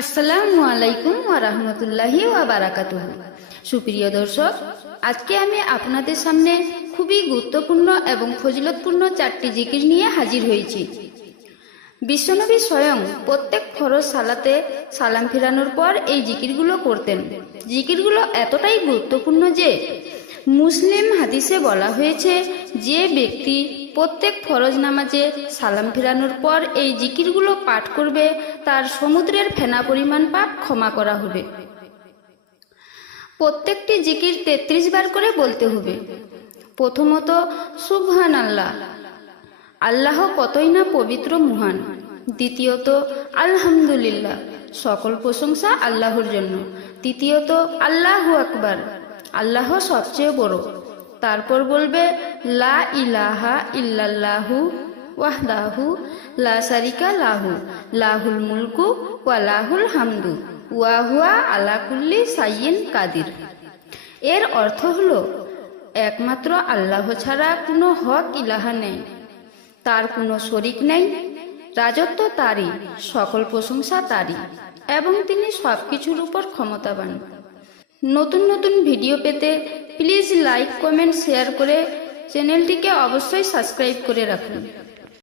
আসসালামু আলাইকুম ওয়া রাহমাতুল্লাহি ওয়া বারাকাতুহু। সুপ্রিয় দর্শক, আজকে আমি আপনাদের সামনে খুবই গুরুত্বপূর্ণ এবং ফজিলতপূর্ণ চারটি জিকির নিয়ে হাজির হয়েছি। বিশ্বনবী স্বয়ং প্রত্যেক ফরজ সালাতে সালাম ফিরানোর পর এই জিকিরগুলো করতেন। জিকিরগুলো এতটাই গুরুত্বপূর্ণ যে, মুসলিম হাদিসে বলা হয়েছে, যে ব্যক্তি প্রত্যেক ফরজ নামাজে সালাম ফিরানোর পর এই জিকিরগুলো পাঠ করবে, তার সমুদ্রের ফেনা পরিমাণ পাপ ক্ষমা করা হবে। প্রত্যেকটি জিকির তেত্রিশ বার করে বলতে হবে। প্রথমত সুবহান আল্লাহ আল্লাহ কতই না পবিত্র মহান। দ্বিতীয়ত, আলহামদুলিল্লাহ, সকল প্রশংসা আল্লাহর জন্য। তৃতীয়ত, আল্লাহু আকবার, আল্লাহ সবচেয়ে বড়। তারপর বলবে, লা ইলাহা ইল্লাল্লাহু ওয়াহদাহু, লা সারিকা লাহু, লাহুল মুলকু ওয়া লাহুল হামদু, ওয়া হুয়া আলা কুল্লি সাইয়িন কাদির। এর অর্থ হলো, একমাত্র আল্লাহ ছাড়া কোনো হক ইলাহা নেই, তার কোনো শরিক নেই, রাজত্ব তারই, সকল প্রশংসা তারই, এবং তিনি সব কিছুর উপর ক্ষমতাবান। নতুন নতুন ভিডিও পেতে প্লিজ লাইক কমেন্ট শেয়ার করে চ্যানেলটিকে অবশ্যই সাবস্ক্রাইব করে রাখুন।